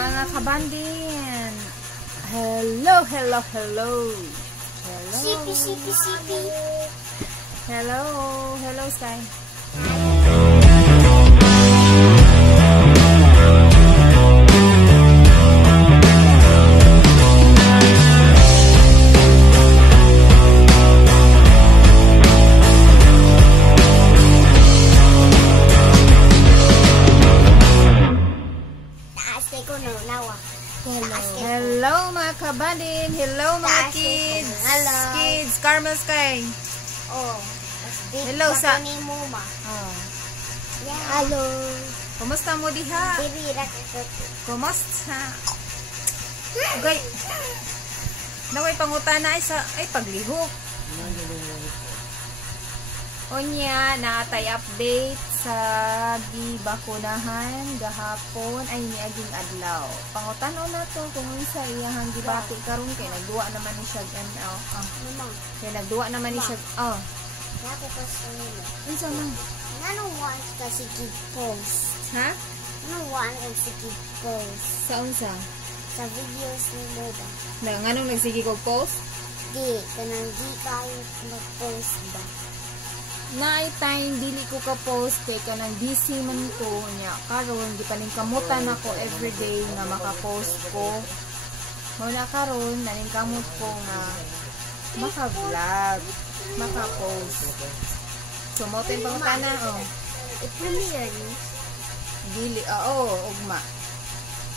Mga kabandin. Hello, hello, hello. Hello. Sipi, sipi, sipi. Hello, hello, Sky. Hello mga kabandin. Hello mga kids. Hello. Kids, Carmel Sky. Oh. Hello sa ni Muma. Oh. Yeah. Hello. Kumusta mo diha? Baby, Kumusta? Okay. Naway pangutana ay sa paglihok. Onya naatay update sa gibakunahan gahapon ay niaging adlaw. Pangutanaw na to kung unsa iyahang gibati karon kay nagduwa naman ni siya kay nagduwa naman ni siya Nako ko sa nila. unsa man? Nano want ka sige post. Ha? Nano want ka sige post Sa unsa? sa videos ni Moda. Na nganong nagsige kog post? Di kanang di kayo mag-post ba. Naay time dili ko ka post kay kanang busy man ko nya karon gipaningkamutan ako everyday nga maka-post ko. Muna karon naningkamot ko nga maka-vlog, maka-post. So mo tay pangutana I-premiere ni. dili ugma.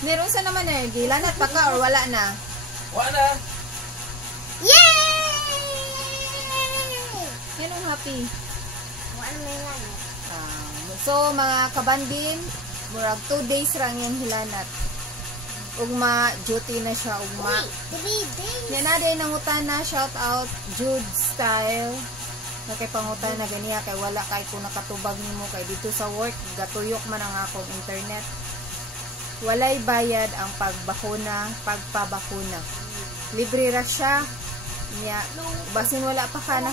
Meron sa naman gilanat pa ka or wala na? Wala. Yay! Yanong happy? Wala may lang. So mga kabandin, murag 2 days ra yan hilanat. Ugma duty na siya ugma. 3 days. Yan na din nangutan na, shout out Jude Style. Nakay pangutan na ganiya kay wala kay kung nakatubag nimo kay dito sa work gatuyok man ang akong internet. Walay bayad ang pagpabakuna. Libre ra siya. Nya basin wala pa ka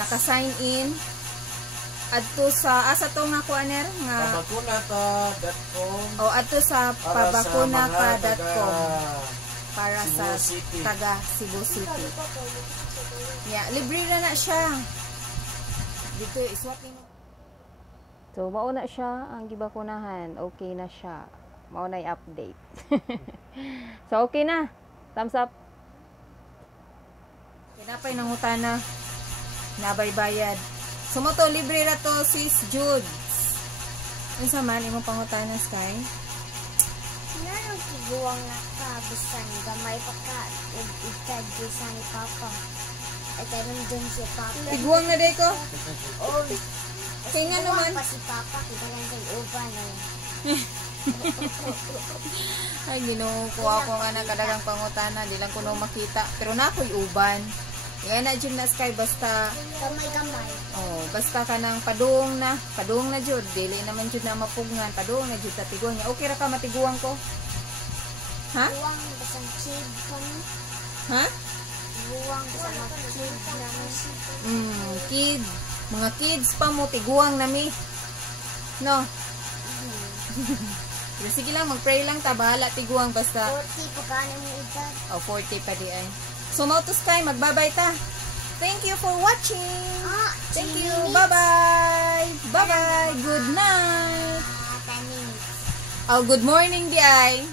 naka-sign in adto sa asa to nga kuaner nga Pabakunata.com adto sa pabakunaka.com para sa City. taga Cebu City. Libre na siya. Dito iswap nimo. So mao na siya ang gibakunahan. Okay na siya. Mao na update. So okay na. Thumbs up. Kinapay nangutana. Nabaybayad. Sumoto libre ra to sis Jude. Unsa man imong pangutana Sky? Nano tiguang na ka bisan gamay pa ka ikad sa ni Papa. Ay karon dun si Papa. Tiguang na day ko. Oh. Kaya nga naman. Pa si Papa kita lang kay uban ay. Ay Ginoo ko ako nga nagkadagang pangutana di lang ko no makita pero nakoy uban. Yan na dyan na Sky basta Gamay-gamay. basta ka nang padung na jud dili naman jud na mapugngan padung na jud ta tiguang niya. Okay ra ka matiguang ko? Ha? Buwang bisan kid kami. Ha? Buwang bisan kid namin. Kid. Mga kids pa mo tiguang nami. No. Pero sige lang mag-pray lang ta bahala tiguang basta 40 pa kanin mo edad. 40 pa di ay. So mo to Sky magbabay ta. Thank you for watching. Thank you. Bye-bye. Bye-bye. Good night. 10 minutes. Good morning di ay.